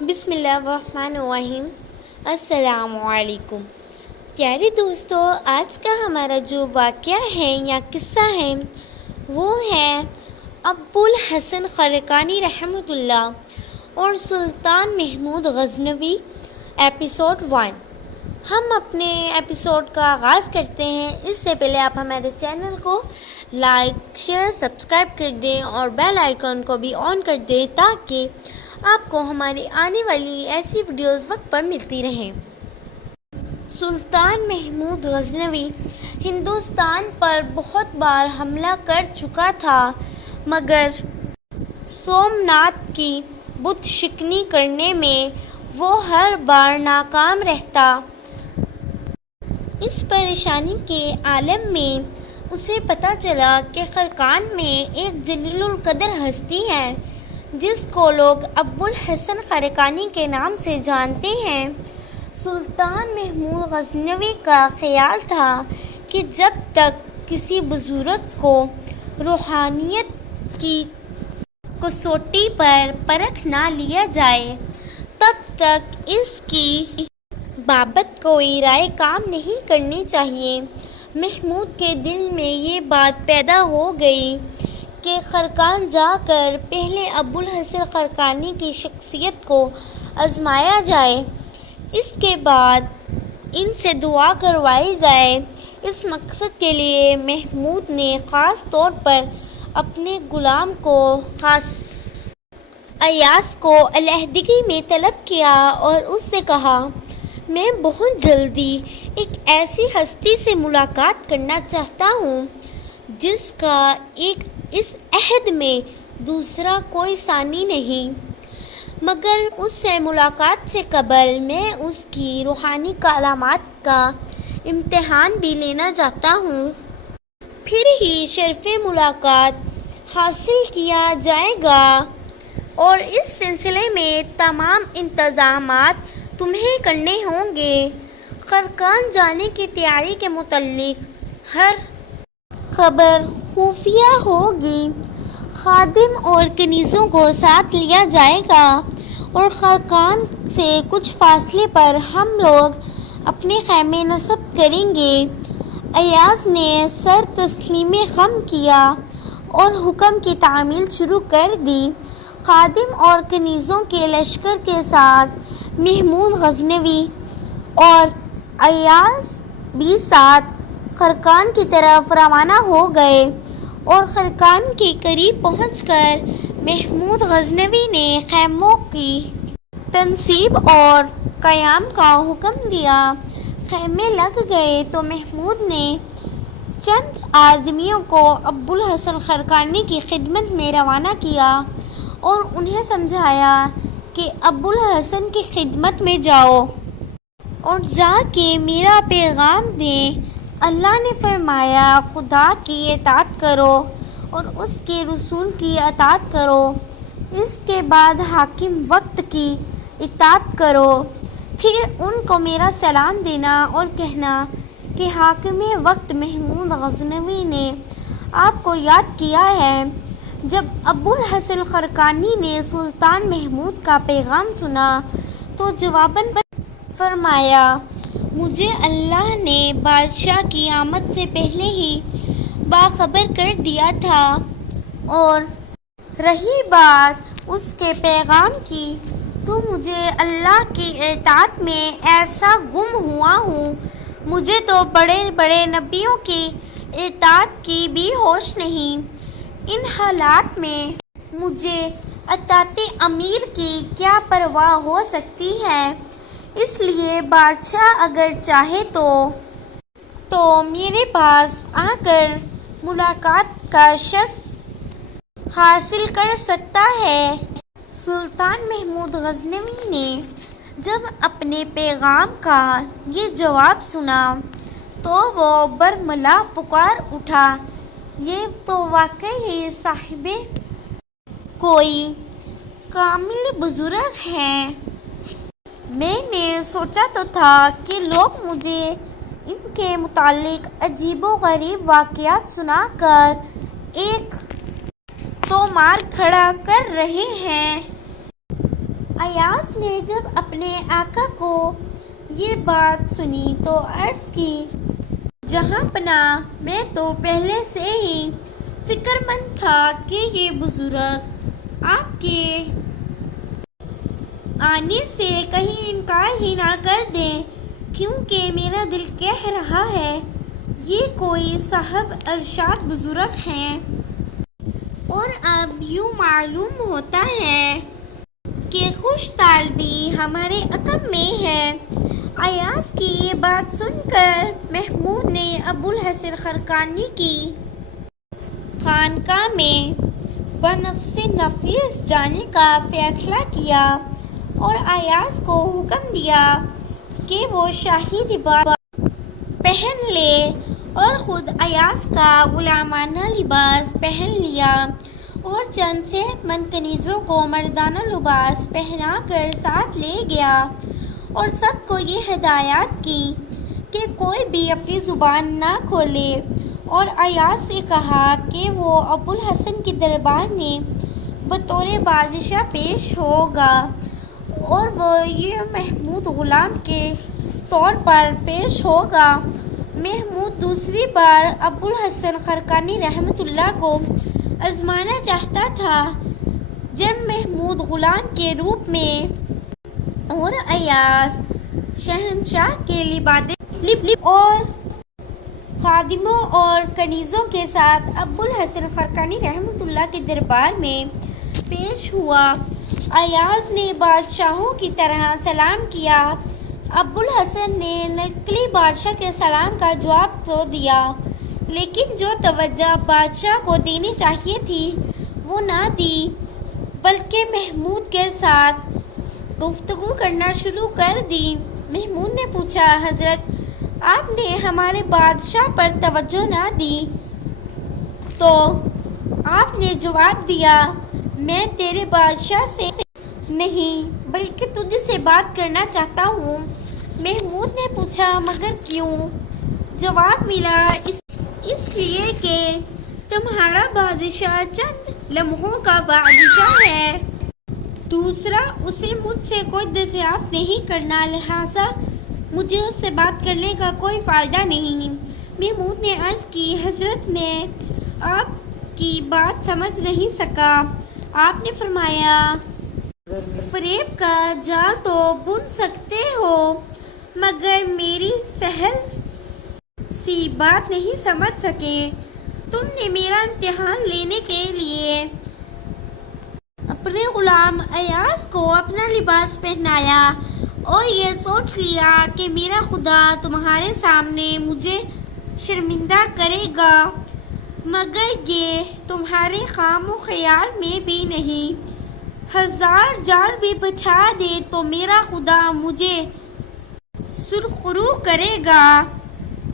بسم اللہ الرحمن الرحیم۔ السلام علیکم پیارے دوستو، آج کا ہمارا جو واقعہ ہے یا قصہ ہے وہ ہے ابوالحسن خرقانی رحمۃ اللہ اور سلطان محمود غزنوی ایپیسوڈ 1۔ ہم اپنے ایپیسوڈ کا آغاز کرتے ہیں۔ اس سے پہلے آپ ہمارے چینل کو لائک، شیئر، سبسکرائب کر دیں اور بیل آئیکن کو بھی آن کر دیں تاکہ آپ کو ہماری آنے والی ایسی ویڈیوز وقت پر ملتی رہیں۔ سلطان محمود غزنوی ہندوستان پر بہت بار حملہ کر چکا تھا، مگر سومناتھ کی بت شکنی کرنے میں وہ ہر بار ناکام رہتا۔ اس پریشانی کے عالم میں اسے پتہ چلا کہ خرقان میں ایک جلیل القدر ہستی ہے جس کو لوگ ابوالحسن خرقانی کے نام سے جانتے ہیں۔ سلطان محمود غزنوی کا خیال تھا کہ جب تک کسی بزرگ کو روحانیت کی کسوٹی پر پرکھ نہ لیا جائے تب تک اس کی بابت کوئی رائے کام نہیں کرنی چاہیے۔ محمود کے دل میں یہ بات پیدا ہو گئی کہ خرقان جا کر پہلے ابوالحسن خرقانی کی شخصیت کو آزمایا جائے، اس کے بعد ان سے دعا کروائی جائے۔ اس مقصد کے لیے محمود نے خاص طور پر اپنے غلام کو ایاس کو علیحدگی میں طلب کیا اور اس سے کہا، میں بہت جلدی ایک ایسی ہستی سے ملاقات کرنا چاہتا ہوں جس کا اس عہد میں دوسرا کوئی ثانی نہیں، مگر اس سے ملاقات سے قبل میں اس کی روحانی علامات کا امتحان بھی لینا چاہتا ہوں، پھر ہی شرف ملاقات حاصل کیا جائے گا، اور اس سلسلے میں تمام انتظامات تمہیں کرنے ہوں گے۔ خرقان جانے کی تیاری کے متعلق ہر خبر خفیہ ہوگی، خادم اور کنیزوں کو ساتھ لیا جائے گا، اور خرقان سے کچھ فاصلے پر ہم لوگ اپنے خیمے نصب کریں گے۔ ایاز نے سر تسلیم خم کیا اور حکم کی تعمیل شروع کر دی۔ خادم اور کنیزوں کے لشکر کے ساتھ محمود غزنوی اور ایاز بھی ساتھ خرقان کی طرف روانہ ہو گئے، اور خرقان کے قریب پہنچ کر محمود غزنوی نے خیموں کی تنصیب اور قیام کا حکم دیا۔ خیمے لگ گئے تو محمود نے چند آدمیوں کو ابوالحسن خرقانی کی خدمت میں روانہ کیا اور انہیں سمجھایا کہ ابوالحسن کی خدمت میں جاؤ اور جا کے میرا پیغام دیں۔ اللہ نے فرمایا، خدا کی اطاعت کرو اور اس کے رسول کی اطاعت کرو، اس کے بعد حاکم وقت کی اطاعت کرو۔ پھر ان کو میرا سلام دینا اور کہنا کہ حاکم وقت محمود غزنوی نے آپ کو یاد کیا ہے۔ جب ابوالحسن خرقانی نے سلطان محمود کا پیغام سنا تو جواباً فرمایا، مجھے اللہ نے بادشاہ کی آمد سے پہلے ہی باخبر کر دیا تھا، اور رہی بات اس کے پیغام کی تو مجھے اللہ کی اطاعت میں ایسا گم ہوا ہوں، مجھے تو بڑے بڑے نبیوں کی اطاعت کی بھی ہوش نہیں۔ ان حالات میں مجھے اطاعت امیر کی کیا پرواہ ہو سکتی ہے؟ اس لیے بادشاہ اگر چاہے تو میرے پاس آ کر ملاقات کا شرف حاصل کر سکتا ہے۔ سلطان محمود غزنوی نے جب اپنے پیغام کا یہ جواب سنا تو وہ برملا پکار اٹھا، یہ تو واقعی صاحب کوئی کامل بزرگ ہیں۔ میں نے سوچا تو تھا کہ لوگ مجھے ان کے متعلق عجیب و غریب واقعات سنا کر ایک تومار کھڑا کر رہے ہیں، ایاز نے جب اپنے آقا کو یہ بات سنی تو عرض کی، جہاں پناہ، میں تو پہلے سے ہی فکر مند تھا کہ یہ بزرگ آپ کے آنے سے کہیں انکار ہی نہ کر دیں، کیونکہ میرا دل کہہ رہا ہے یہ کوئی صاحب ارشاد بزرگ ہیں، اور اب یوں معلوم ہوتا ہے کہ خوش طالبی ہمارے عقب میں ہے۔ ایاز کی یہ بات سن کر محمود نے ابوالحسن خرقانی کی خانقاہ میں بنفس نفیس جانے کا فیصلہ کیا اور ایاز کو حکم دیا کہ وہ شاہی لباس پہن لے، اور خود ایاز کا غلامانہ لباس پہن لیا اور چند صحت مند کنیزوں کو مردانہ لباس پہنا کر ساتھ لے گیا، اور سب کو یہ ہدایت کی کہ کوئی بھی اپنی زبان نہ کھولے، اور ایاز سے کہا کہ وہ ابوالحسن کے دربار میں بطور بادشاہ پیش ہوگا، اور وہ یہ محمود غلام کے طور پر پیش ہوگا۔ محمود دوسری بار ابوالحسن خرقانی رحمۃ اللہ کو آزمانا چاہتا تھا۔ جب محمود غلام کے روپ میں اور ایاز شہنشاہ کے لبادے اور خادموں اور کنیزوں کے ساتھ ابوالحسن خرقانی رحمۃ اللہ کے دربار میں پیش ہوا، ایاز نے بادشاہوں کی طرح سلام کیا۔ ابوالحسن نے نقلی بادشاہ کے سلام کا جواب تو دیا، لیکن جو توجہ بادشاہ کو دینی چاہیے تھی وہ نہ دی، بلکہ محمود کے ساتھ گفتگو کرنا شروع کر دی۔ محمود نے پوچھا، حضرت آپ نے ہمارے بادشاہ پر توجہ نہ دی؟ تو آپ نے جواب دیا، میں تیرے بادشاہ سے نہیں بلکہ تجھ سے بات کرنا چاہتا ہوں۔ محمود نے پوچھا، مگر کیوں؟ جواب ملا، اس لیے کہ تمہارا بادشاہ چند لمحوں کا بادشاہ ہے، دوسرا اسے مجھ سے کوئی دریافت نہیں کرنا، لہٰذا مجھے اس سے بات کرنے کا کوئی فائدہ نہیں۔ محمود نے عرض کی، حضرت میں آپ کی بات سمجھ نہیں سکا۔ آپ نے فرمایا، فریب کا جال تو بن سکتے ہو، مگر میری سہل سی بات نہیں سمجھ سکے۔ تم نے میرا امتحان لینے کے لیے اپنے غلام ایاز کو اپنا لباس پہنایا اور یہ سوچ لیا کہ میرا خدا تمہارے سامنے مجھے شرمندہ کرے گا، مگر یہ تمہارے خام و خیال میں بھی نہیں۔ 1000 جال بھی بچھا دے تو میرا خدا مجھے سرخرو کرے گا۔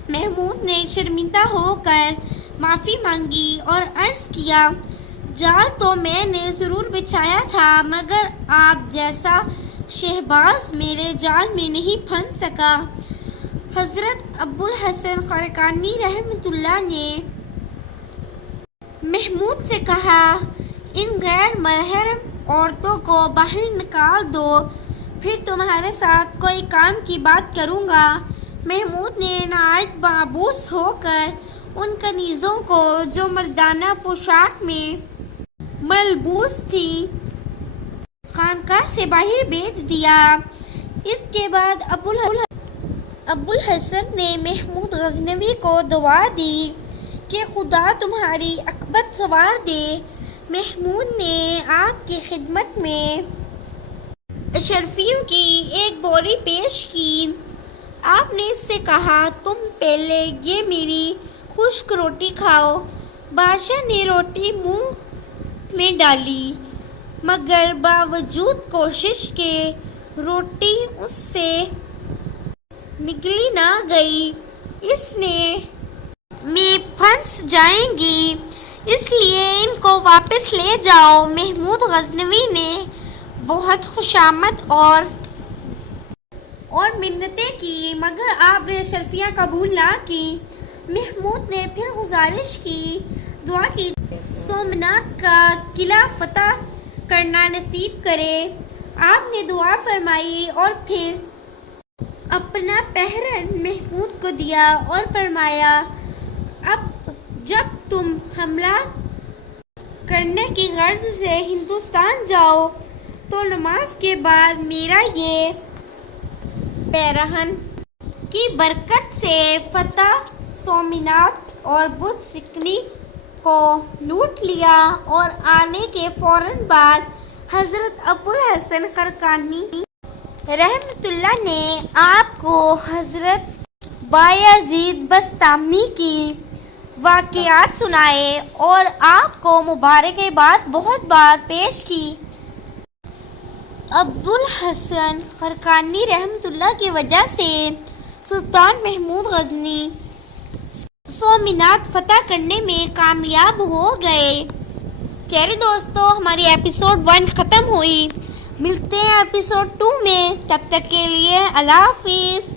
محمود نے شرمندہ ہو کر معافی مانگی اور عرض کیا، جال تو میں نے ضرور بچھایا تھا، مگر آپ جیسا شہباز میرے جال میں نہیں پھنس سکا۔ حضرت ابوالحسن خرقانی رحمۃ اللہ نے محمود سے کہا، ان غیر محرم عورتوں کو باہر نکال دو، پھر تمہارے ساتھ کوئی کام کی بات کروں گا۔ محمود نے نہایت مایوس ہو کر ان کنیزوں کو جو مردانہ پوشاک میں ملبوس تھی خانقاہ سے باہر بھیج دیا۔ اس کے بعد ابوالحسن نے محمود غزنوی کو دعا دی کہ خدا تمہاری عاقبت سنوار دے۔ محمود نے آپ کی خدمت میں اشرفیوں کی ایک بوری پیش کی۔ آپ نے اس سے کہا، تم پہلے یہ میری خشک روٹی کھاؤ۔ بادشاہ نے روٹی منہ میں ڈالی، مگر باوجود کوشش کے روٹی اس سے نگلی نہ گئی۔ اس میں پھنس جائیں گی، اس لیے ان کو واپس لے جاؤ۔ محمود غزنوی نے بہت خوشامد اور منتیں کی، مگر آپ نے اشرفیاں قبول نہ کی۔ محمود نے پھر گزارش کی، دعا کی، سومناتھ کا قلعہ فتح کرنا نصیب کرے۔ آپ نے دعا فرمائی اور پھر اپنا پہرن محمود کو دیا اور فرمایا اب جب تم حملہ کرنے کی غرض سے ہندوستان جاؤ تو نماز کے بعد میرا یہ پیرہن کی برکت سے فتح سومناتھ اور بدھ سکنی کو لوٹ لیا، اور آنے کے فوراً بعد حضرت ابو الحسن خرقانی رحمۃ اللہ نے آپ کو حضرت بایزید بسطامی کی واقعات سنائے اور آپ کو مبارکباد بہت بار پیش کی۔ ابو الحسن خرقانی رحمۃ اللہ کی وجہ سے سلطان محمود غزنی سومناتھ فتح کرنے میں کامیاب ہو گئے۔ پیارے دوستو، ہماری ایپیسوڈ 1 ختم ہوئی، ملتے ہیں ایپیسوڈ 2 میں، تب تک کے لیے اللہ حافظ۔